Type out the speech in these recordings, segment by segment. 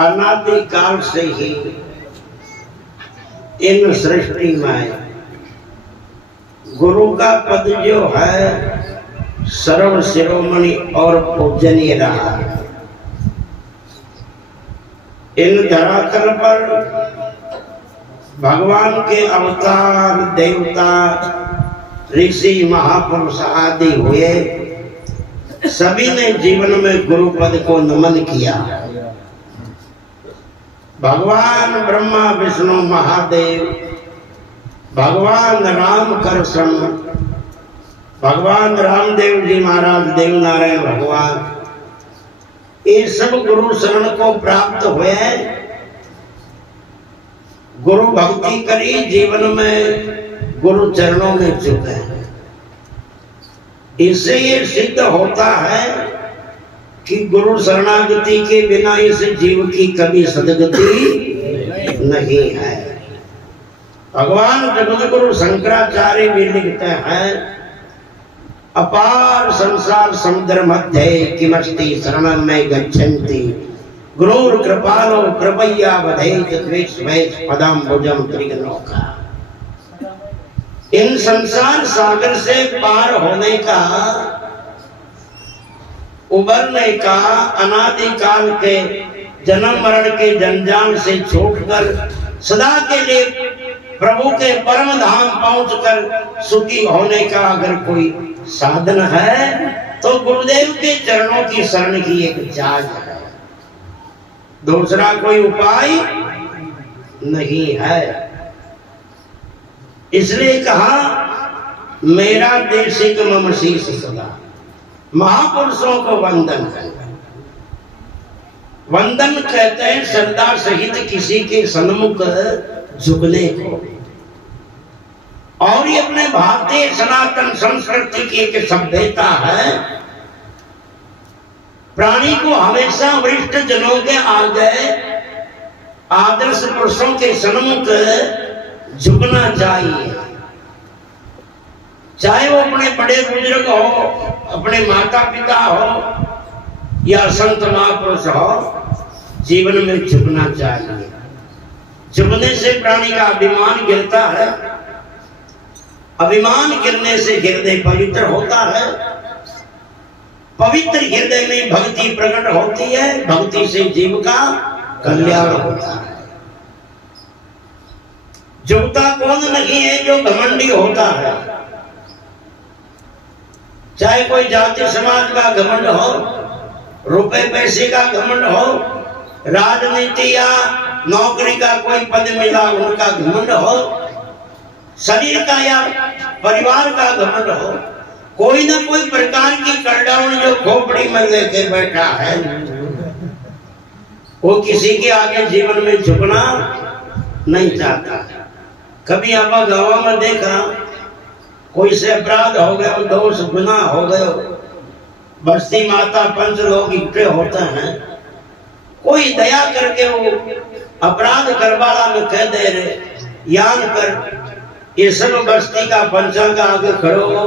अनादिकाल से ही इन सृष्टि में गुरु का पद जो है सर्व शिरोमणि और पूजनीय रहा है। इन धरातल पर भगवान के अवतार देवता ऋषि महापुरुष आदि हुए, सभी ने जीवन में गुरु पद को नमन किया। भगवान ब्रह्मा विष्णु महादेव, भगवान राम कृष्ण, भगवान रामदेव जी महाराज, देव नारायण भगवान, ये सब गुरु शरण को प्राप्त हुए। गुरु भक्ति करी, जीवन में गुरु चरणों में झुके। इससे ये सिद्ध होता है कि गुरु शरणागति के बिना इस जीव की कभी सदगति नहीं है। भगवान जगद्गुरु शंकराचार्य भी लिखते हैं, अपार संसार समुद्र मध्य किमस्ति शरणं में गच्छन्ति गुरुर कृपालो कृपया वधेत द्वेष पदाम्बुजं त्रिगलोका। इन संसार सागर से पार होने का, उबरने का, अनादिकाल के जन्म मरण के जंजाल से छूटकर सदा के लिए प्रभु के परम धाम पहुंचकर सुखी होने का अगर कोई साधन है तो गुरुदेव के चरणों की शरण की एक चाल है। दूसरा कोई उपाय नहीं है। इसलिए कहा, मेरा देशिक मम शीश सदा। महापुरुषों को वंदन करना। वंदन कहते हैं श्रद्धा सहित किसी के सन्मुख झुकने को। और ये अपने भारतीय सनातन संस्कृति की एक सभ्यता है। प्राणी को हमेशा वरिष्ठ जनों के आगे, आदर्श पुरुषों के सन्मुख झुकना चाहिए। चाहे वो अपने बड़े बुजुर्ग हो, अपने माता पिता हो या संत महापुरुष हो, जीवन में झुकना चाहिए। झुकने से प्राणी का अभिमान गिरता है। अभिमान गिरने से हृदय पवित्र होता है। पवित्र हृदय में भक्ति प्रकट होती है। भक्ति से जीव का कल्याण होता है। झुकता कौन नहीं है जो घमंडी होता है। चाहे कोई जाति समाज का घमंड हो, रुपए पैसे का घमंड हो, राजनीति या नौकरी का कोई पद मिला उनका घमंड हो, शरीर का या परिवार का घमंड हो, कोई ना कोई प्रकार की करडाउन जो खोपड़ी में लेके बैठा है, वो किसी के आगे जीवन में झुकना नहीं चाहता। कभी आप गाँव में देखा, कोई से अपराध हो गया, दोष गुनाह हो गए, बस्ती माता पंच लोग इकट्ठे होते हैं, कोई दया करके वो अपराध करवाला में कह दे रहे, यान कर ये सब बस्ती का पंचा का आगे खड़ो हो,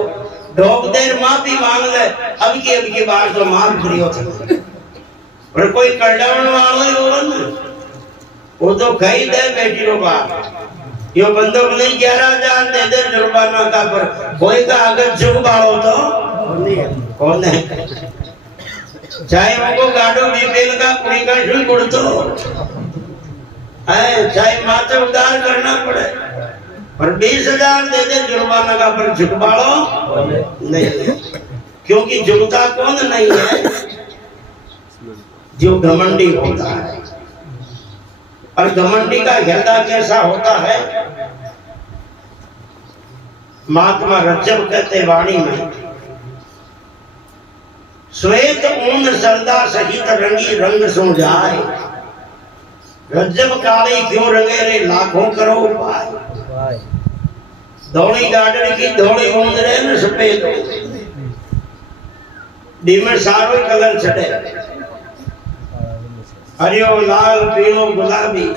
ढोक देर माफी मांग ले, अब की बार तो मार खड़ी होती। और कोई करडाउन वाला ही हो ना, वो तो कही दे बेटी रो बात, यो बंदूक नहीं 11,000 दे दे जुर्माना का, पर कोई का अगर झुक बाड़ो तो कौन है। चाहे उनको गाड़ो बीपीएल का कुड़ी का शुल्क उड़तो है, चाहे माथे उधार करना पड़े, पर 20,000 दे दे जुर्माना का, पर झुक बाड़ो नहीं। क्योंकि झुकता कौन नहीं है, जो घमंडी होता है। और घमंडी का हृदय कैसा होता है, महात्मा रज्जब कहते वाणी में, श्वेत ऊन सरदा सहित रंगी रंग सो जाए, रज्जब काली क्यों रंगे रे लाखों करो उपाय। धोली गाडर की धोली ऊन रे न सफेद, डीमे सारो कलर छड़े, हरियो लाल पीलो गुलाबी।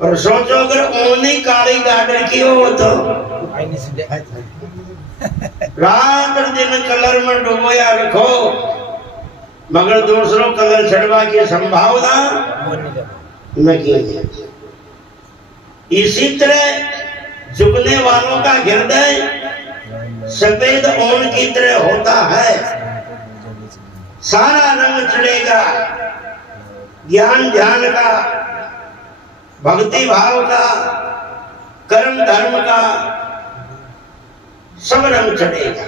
और सोचो अगर ऊनी काली गाडर की हो तो रात दिन कलर में डुबोया रखो, मगर दूसरों कलर चढ़वा की संभावना नहीं है। इसी तरह झुकने वालों का हृदय सफेद ऊन की तरह होता है, सारा रंग चढ़ेगा, ज्ञान ध्यान का, भक्ति भाव का, कर्म धर्म का सब रंग चढ़ेगा।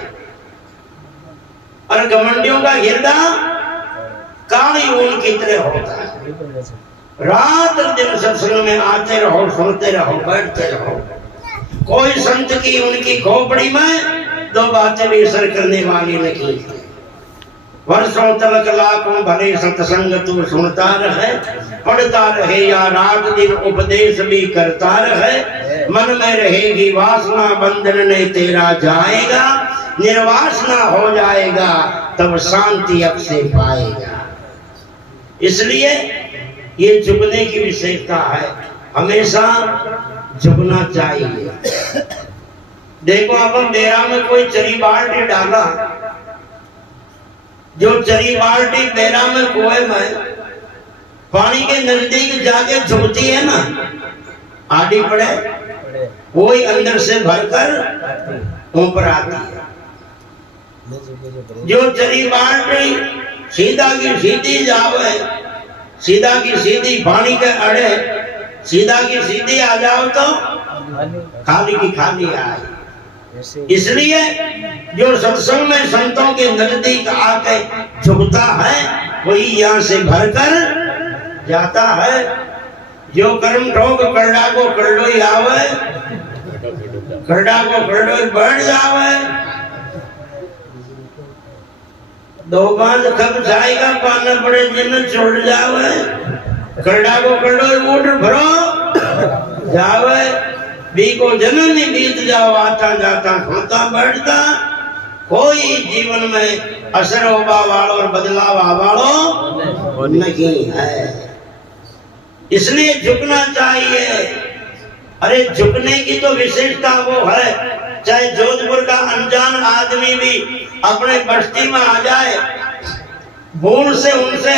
और घमंडियों का हृदय काली ऊन की तरह होता है। रात दिन सत्संग में आते रहो, सुनते रहो, बैठते रहो, कोई संत की उनकी खोपड़ी में दो बातें भी असर करने वाली नहीं। वर्षों तक लाखों भले सत्संग तू सुनता रहे, पढ़ता रहे या रात दिन उपदेश भी करता रहे, मन में रहेगी वासना, बंधन ने तेरा जाएगा, निर्वासना हो जाएगा, तब शांति अब से पाएगा। इसलिए ये झुकने की विशेषता है, हमेशा झुकना चाहिए। देखो अब बेरा में कोई चरी बाल्टी डाला, जो चरी बाल्टी बेरा में कुएं में पानी के नजदीक जाके झुकती है ना, आड़ी पड़े वही अंदर से भरकर ऊपर आती है। जो चरी बाल्टी सीधा की सीधी जावे, सीधा की सीधी पानी के अड़े, सीधा की सीधी आ जाओ तो खाली की खाली आए। इसलिए जो सत्संग में संतों के नजदीक आके झुकता है वही यहाँ से भरकर जाता है। जो कर्म ठोक करड़ा को करडो ही आवे, करड़ा को करडो ही बढ़ जावे, दो बांध कब जाएगा पाना पड़े जिन छोड़ जावे, करड़ा को करडो ही उठ भरो जावे, बी को जन्म नहीं बीत जाओ, आता जाता होता बैठता, कोई जीवन में असर होगा वालों और बदलाव वालों नहीं है। इसलिए झुकना चाहिए। अरे झुकने की तो विशेषता वो है, चाहे जोधपुर का अनजान आदमी भी अपने बस्ती में आ जाए, भूल से उनसे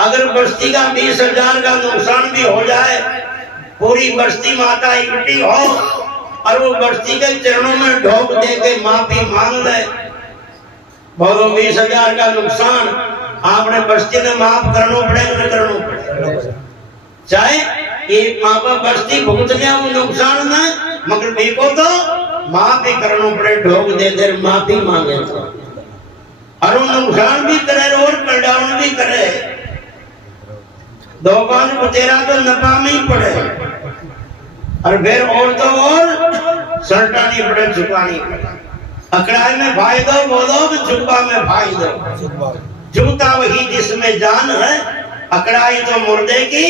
अगर बस्ती का 20,000 का नुकसान भी हो जाए, पूरी बस्ती माता इकट्ठी हो और वो बस्ती के चरणों में ढोक दे के माफी मांग ले, बोलो 20,000 का नुकसान आपने बस्ती ने माफ करना पड़ेगा, करना पड़ेगा। चाहे एक माँ बाप बस्ती भुगत गया वो नुकसान न, मगर देखो तो माफी करना पड़े, ढोक दे दे माफी मांगे तो, और वो नुकसान भी करे और कलडाउन भी करे, दो पांच को तेरा तो नफा में ही पड़े, और फिर और तो और सरटानी पड़े, झुकानी पड़े। अकड़ाई में भाई दो बोलो तो झुकवा में भाई दो, झुकता वही जिसमें जान है, अकड़ाई तो मुर्दे की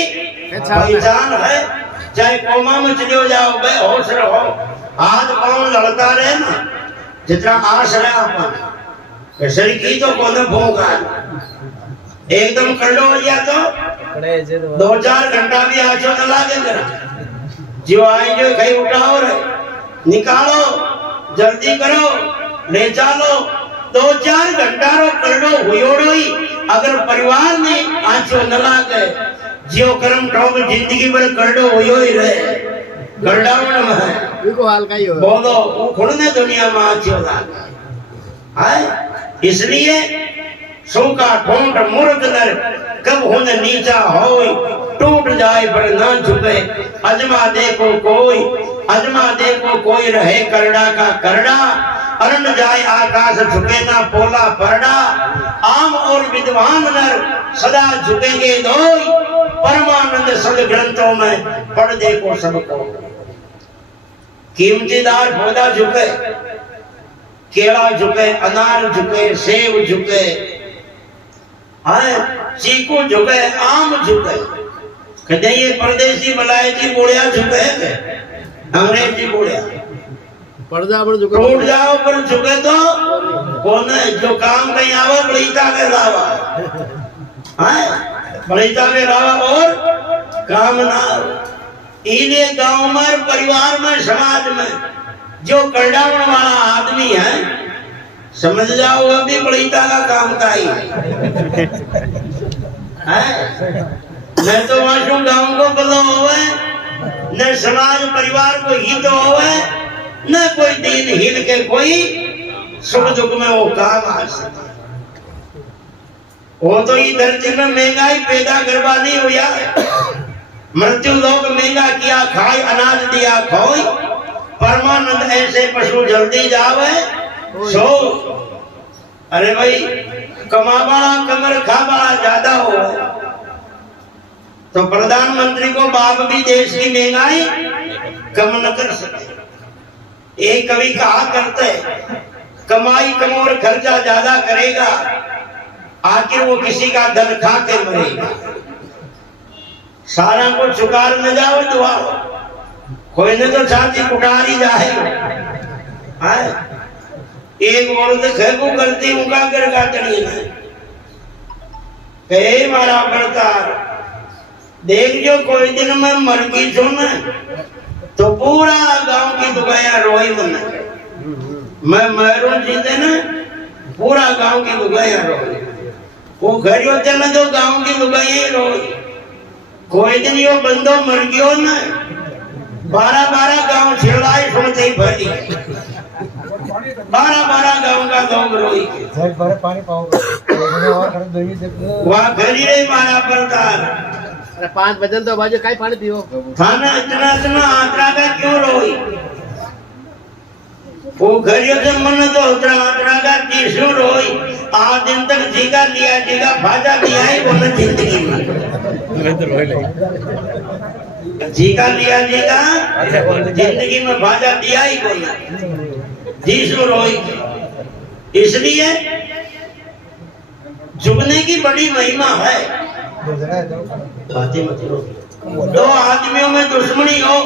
पहचान है। चाहे कोमा में चले जाओ, बेहोश रहो, हाथ पांव लड़ता रहे ना, जितना आश रहे अपन शरीर की तो कौन भूखा एकदम कल्लो हो गया तो 2-4 घंटा भी आंचो न लागे, जो आए जो कहीं उठाओ रहे, निकालो, जल्दी करो, ले चलो, 2-4 घंटा रो कल्लो हुयोड़ो ही अगर परिवार में आंचो न लागे, जियो कर्म ठोक जिंदगी भर कल्लो हुयो ही रहे, गलडावण में बिल्कुल हाल का ही हो, बोलो वो खुदने दुनिया में आंचो लागे है। इसलिए सूखा ठोंठ मूर्ख नर कब हुन नीचा होई, टूट जाए पर ना झुके, अजमा देखो कोई, अजमा देखो कोई रहे करड़ा का करड़ा, अरण जाए आकाश झुके ना पोला परड़ा, आम और विद्वान नर सदा झुकेंगे दोई, परमानंद सद ग्रंथों में पढ़ देखो सबको। कीमतीदार पौधा झुके, केला झुके, अनार झुके, सेब झुके, चीकू झुके, आम झुके, कहते ये परदेशी मलायची बोलिया झुके, अंग्रेजी बोलिया टूट जाओ पर झुके तो कौन है, जो काम कहीं आवा बड़ीता के लावा है, बड़ीता के लावा और काम ना। इन्हें गांव में, परिवार में, समाज में जो करडावण वाला आदमी है समझ जाओ अभी बड़ीता का काम का ही है। न तो वाशु गांव को भलो होवे, न समाज परिवार को हित होवे, न कोई दीनहीन के कोई सुख दुख में वो काम आ सके। वो तो ये धरती में महंगाई पैदा करवा नहीं हुआ, मृत्यु लोग महंगा किया खाए, अनाज दिया खोई, परमानंद ऐसे पशु जल्दी जावे सो। अरे भाई कमावा कमर खावा ज्यादा हो, तो प्रधानमंत्री को बाप भी देश की महंगाई कम न कर सके। एक कवि कहा करते, कमाई कम और खर्चा ज्यादा करेगा, आखिर वो किसी का धन खा के मरेगा। सारा को चुकार न जाओ दुआ, कोई ने तो छाती कुटार ही जाए। एक औरत खेबू करती उनका कर काटनी है, कहे मारा करतार देख जो कोई दिन में मर गई सुन तो पूरा गांव की दुकाया रोई मन, मैं मरू जीते न पूरा गांव की दुकाया रोई। वो घर होते न तो गांव की दुकाया रोई। कोई दिन यो बंदो मर गयो न 12-12 गांव छिड़वाए सुनते ही भरी, 12-12 गांव का लोग रोई। पानी पाओगे वहाँ घरी रही मारा परतार। अरे 5 बजन तो बाजू काई पानी पियो थाना इतना आतरा का क्यों रोई? वो घरियों से मन तो आतरा का तीसो रोई। 8 दिन तक जीगा लिया जीगा भाजा लिया ही वो न जिंदगी में जीगा लिया जीगा जिंदगी में भाजा दिया ही वो न तीसो रोई। इसलिए झुकने की बड़ी महिमा है। बातें मत करो। 2 आदमियों में दुश्मनी हो,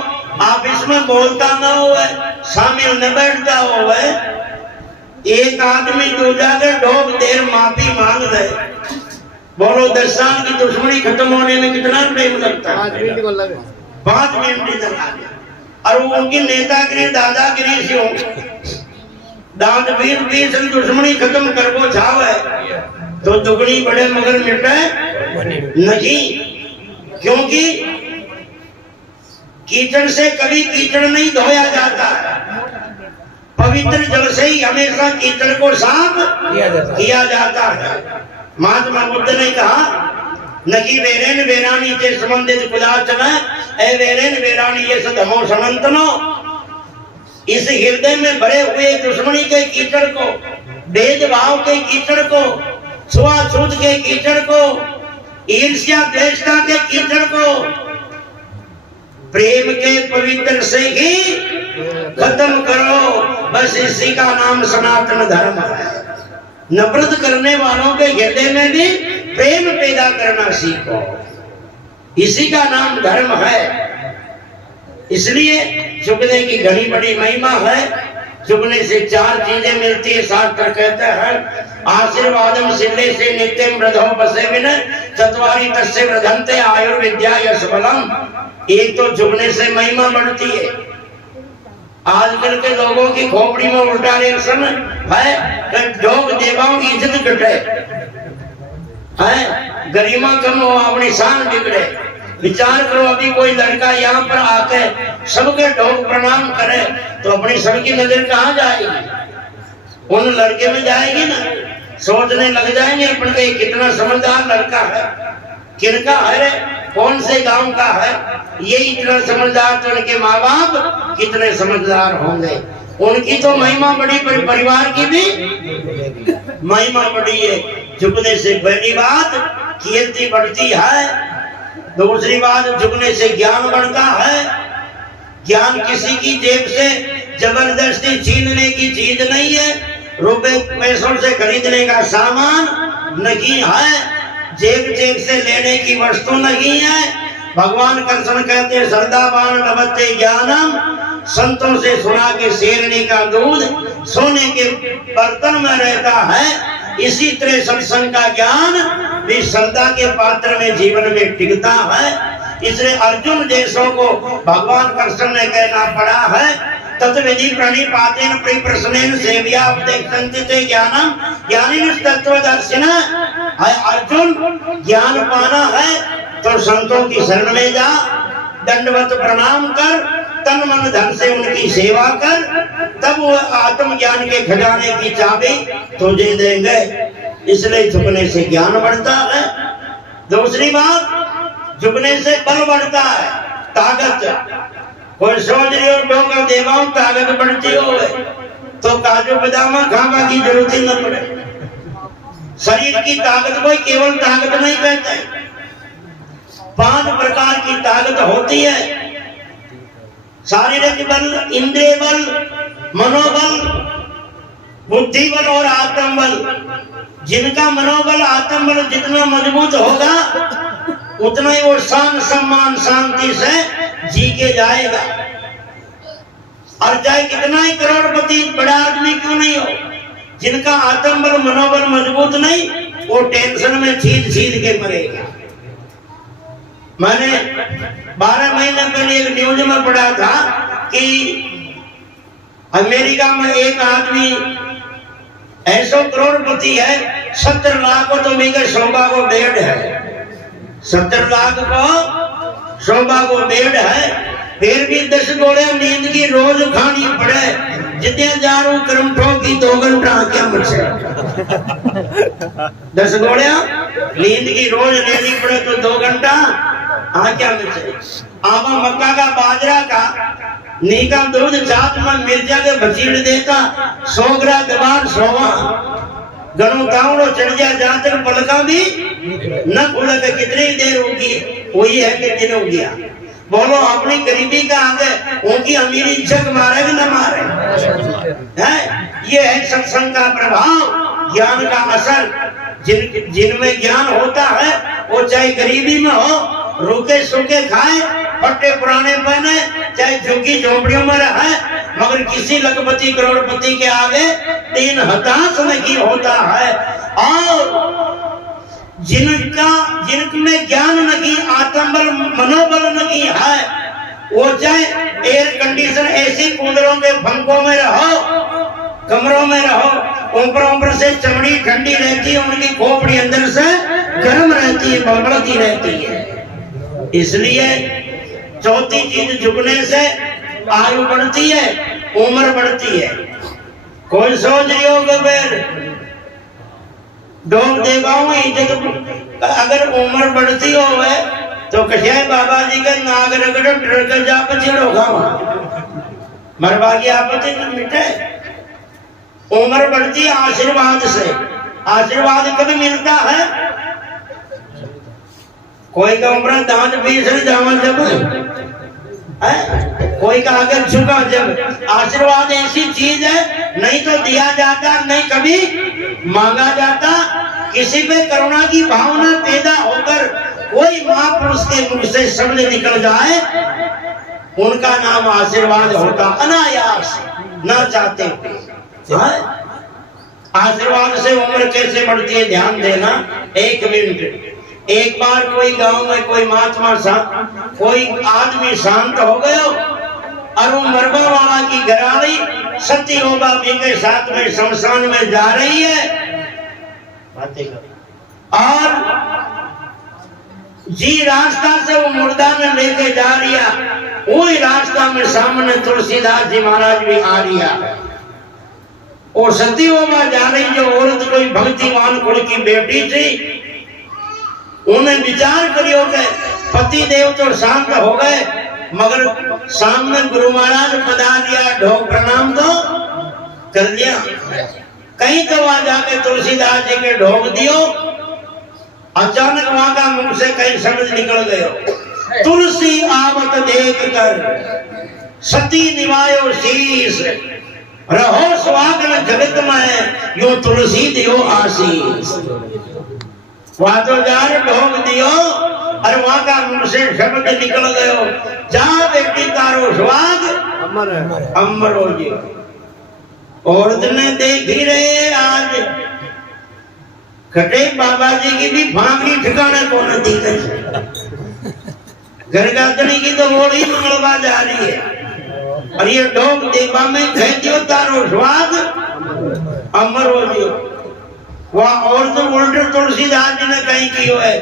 आपस में बोलता न हो, शामिल न बैठता हो, एक आदमी दूसरा के ढोक देर माफी मांग रहे, बोलो 10 साल की दुश्मनी खत्म होने में कितना टाइम लगता है? 5 मिनट ही लगा। और वो उनकी नेतागिरी दादागिरी से हो, दांत बीस से दुश्मनी खत्म कर वो छावे तो दुगनी बड़े मगर मिटे नहीं, क्योंकि कीचड़ से कभी कीचड़ नहीं धोया जाता, पवित्र जल से ही हमेशा कीचड़ को साफ किया जाता है। महात्मा बुद्ध ने कहा न कि वेरेन वेरानी से संबंधित कुदाचन ए वेरेन वेरानी ये सधमो समंतनो। इस हृदय में भरे हुए दुश्मनी के कीचड़ को, भेदभाव के कीचड़ को, छुआछूत के कीचड़ को, ईर्ष्या द्वेषता के कीचड़ को प्रेम के पवित्र से ही खत्म करो। बस इसी का नाम सनातन धर्म है। नफरत करने वालों के हृदय में भी प्रेम पैदा करना सीखो, इसी का नाम धर्म है। इसलिए झुकने की घनी बड़ी महिमा है। झुकने से 4 चीजें मिलती है। शास्त्र कहते हैं आशीर्वादम सिद्धे से नित्यम वृद्धो बसे विन चत्वारी तस्य वृद्धन्ते आयुर्विद्या यश बलम। एक तो झुकने से महिमा बढ़ती है। आजकल के लोगों की खोपड़ी में उल्टा रिएक्शन है, लोग देवाओं की इज्जत घटे है, गरिमा कम हो, अपनी शान बिगड़े। विचार करो अभी कोई लड़का यहाँ पर आके सबके ढोक प्रणाम करे तो अपनी सबकी नजर कहाँ जाएगी? उन लड़के में जाएगी ना। सोचने लग जाएंगे अपन के कितना समझदार लड़का है, किनका है, कौन से गांव का है, ये इतना समझदार तो उनके माँ बाप कितने समझदार होंगे। उनकी तो महिमा बड़ी, परिवार की भी महिमा बड़ी है। झुकने से पहली बात कीर्ति बढ़ती है। दूसरी बात झुकने से ज्ञान बढ़ता है। ज्ञान किसी की जेब से जबरदस्ती छीनने की चीज नहीं है, रुपए पैसों से खरीदने का सामान नहीं है, जेब से लेने की वस्तु नहीं है। भगवान कृष्ण कहते हैं श्रद्धावान लभते ज्ञानम, संतों से सुना के शेरनी का दूध सोने के बर्तन में रहता है। इसी तरह सत्संग का ज्ञान भी श्रद्धा के पात्र में जीवन में टिकता है। इसलिए अर्जुन जैसों को भगवान कृष्ण ने कहना पड़ा है तत्विधि प्रणिपातेन परिप्रश्नेन सेव्या उपदेक्षन्ते ज्ञानम ज्ञानिनः तत्वदर्शिनः। अर्जुन ज्ञान पाना है तो संतों की शरण में जा, दंडवत प्रणाम कर, तन मन धन से उनकी सेवा कर, तब वो आत्मज्ञान के खजाने की चाबी तुझे देंगे। इसलिए झुकने से ज्ञान बढ़ता है। दूसरी बात, झुकने से बल बढ़ता है, ताकत। कोई सोच रही हो डोंगर देवाओं ताकत बढ़ती हो तो काजू बादाम खावा की जरूरत ही न पड़े। शरीर की ताकत को केवल ताकत नहीं कहते, 5 प्रकार की ताकत होती है। शारीरिक बल, इंद्रिय बल, मनोबल, बुद्धि बल और आत्म बल। जिनका मनोबल आत्म बल जितना मजबूत होगा उतना ही वो शान सम्मान शांति से जी के जाएगा। और चाहे कितना ही करोड़पति बड़ा आदमी क्यों नहीं हो, जिनका आत्म बल मनोबल मजबूत नहीं, वो टेंशन में छीद छीद के मरेगा। मैंने 12 महीने पहले एक न्यूज में पढ़ा था कि अमेरिका में एक आदमी ऐसा करोड़पति है, 70 लाख को तो मेरे शोभा को बेड है, 70 लाख को शोभा को बेड है, फिर भी 10 गोलियां नींद की रोज खानी पड़े। जितने जारू क्रमठों की 2 घंटा क्या मुझसे 10 गोलियां नींद की रोज लेनी पड़े तो 2 घंटा क्या मुझसे। आवा मक्का का बाजरा का नीका दूध चाट में मिर्जा के बचीड़ देता, 100 ग्राम दबार सोवा गणों तावड़ो चढ़ गया, जहां तक पलका भी न खुला तो कितनी देर होगी, वही है कि दिन हो गया। बोलो अपनी गरीबी का आगे उनकी अमीरी जग मारे कि न मारे है। ये है सत्संग का प्रभाव, ज्ञान का असर। जिनमें ज्ञान होता है वो चाहे गरीबी में हो, रूखे सूखे खाए, फटे पुराने पहने, चाहे झुग्गी झोपड़ियों में रहे, मगर किसी लखपति करोड़पति के आगे 3 हताश नहीं होता है। और जिनमें ज्ञान नहीं, आत्मबल मनोबल नहीं है, वो चाहे एयर कंडीशन ऐसी कूलरों के पंखों में रहो, कमरों में रहो, ऊपर से चमड़ी ठंडी रहती है, उनकी खोपड़ी अंदर से गर्म रहती है, बड़बड़ती रहती है। इसलिए चौथी चीज, झुकने से आयु बढ़ती है, उम्र बढ़ती है। कोई सोच रही होगा फिर डोंग देवाओं इज्जत, अगर उम्र बढ़ती हो तो कहे बाबा जी का नाग रगड़ डर जा पछेड़ो खावा, मरवा की आपत्ति न मिटे। उम्र बढ़ती है आशीर्वाद से। आशीर्वाद कभी मिलता है? कोई का उम्र दांत पीस जावा जब है, कोई का आगे झुका जब। आशीर्वाद ऐसी चीज है, नहीं तो दिया जाता, नहीं कभी मांगा जाता। किसी पे करुणा की भावना पैदा होकर कोई महापुरुष के मुख से शब्द निकल जाए, उनका नाम आशीर्वाद होता, अनायास, ना चाहते हुए। आशीर्वाद से उम्र कैसे बढ़ती है, ध्यान देना। 1 मिनट, एक बार कोई गांव में कोई महात्मा कोई आदमी शांत हो गया और वो मरबा वाला की घराड़ी सती होगा के साथ में शमशान में जा रही है, और जी रास्ता से वो मुर्दा ने लेके जा रही है, वही रास्ता में सामने तुलसीदास जी महाराज भी आ रही है। और सती होगा जा रही जो औरत कोई भक्तिवान कुल की बेटी थी, उन्हें विचार करियो कि पति देव तो शांत हो गए, मगर सामने गुरु महाराज पधार दिया, ढोक प्रणाम तो कर दिया। कहीं तो वहां जाके तुलसीदास जी के ढोक दियो, अचानक वहां का मुंह से कई शब्द निकल गए। तुलसी आवत देख कर सती निवायो शीश, रहो स्वागन जगत में यो तुलसी दियो आशीष। वहां तो जार ढोक दियो और वहां का मुंह से शब्द निकल गयो, जा बेटी तारो स्वाग अमर हो जी। औरत ने देख ही रहे आज खटे बाबा जी की भी फांगड़ी ठिकाने को न दी गई, घर गातनी की तो होड़ी मंगलवा जा रही है। और ये डोग देवा में कह दियो तारो स्वाद अमर हो जियो। वह और तो उल्टे तुलसीदास जी ने कहीं कियो है,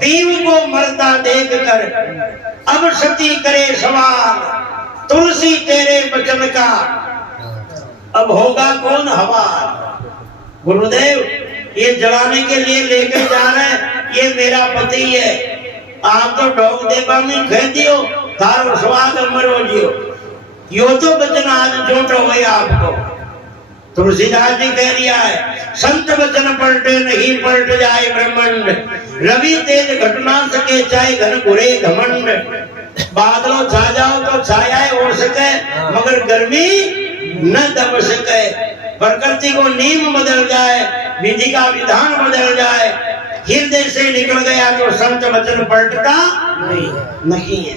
पीव को मरता देख कर अब सती करे सवार, तुलसी तेरे बचन का अब होगा कौन हवार। गुरुदेव ये जलाने के लिए लेके जा रहे हैं, ये मेरा पति है, आप तो डोग देवा में कह दियो तारो स्वाद अमर हो जियो। यो तो वचन आज झूठ हो गया आपको। तुलसीदास जी कह दिया है, संत वचन पलटे नहीं पलट जाए ब्रह्मांड, रवि तेज घटना सके चाहे घन घुरे घमंड। बादलों छा जाओ तो छाया हो सके मगर गर्मी न दब सके। प्रकृति को नियम बदल जाए, विधि का विधान बदल जाए, हृदय से निकल गया तो संत वचन पलटता नहीं है।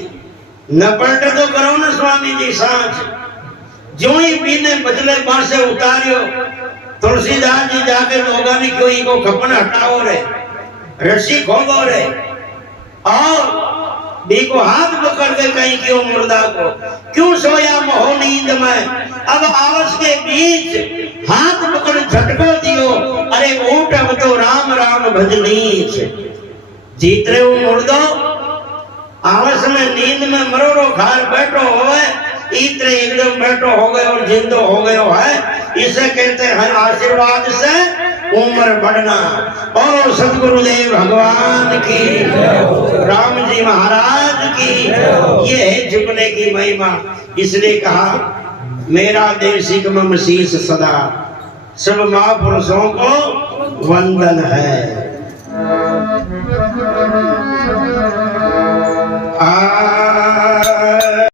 न पलट तो करो न स्वामी जी सांच, जो ही पीने बचले बांसे उतारियो। तुलसीदास जी जाके लोगानी कोई को खपन हटाओ रे, रस्सी खोगो रे, और देखो हाथ पकड़ के कहीं क्यों मुर्दा को, क्यों सोया मोह नींद में, अब आवस के बीच हाथ पकड़ झटको दियो। अरे ऊट अब तो राम राम भजनीच, जीत रहे हो मुर्दो, आवस में नींद में मरोड़ो खार बैठो होए, इतने एकदम बैठो हो गए और जिंदो हो गए है। इसे कहते हैं आशीर्वाद से उम्र बढ़ना। और सतगुरुदेव भगवान की, राम जी महाराज की, ये है झुकने की महिमा। इसलिए कहा मेरा देशिक मम शीश सदा, सब महापुरुषों को वंदन है।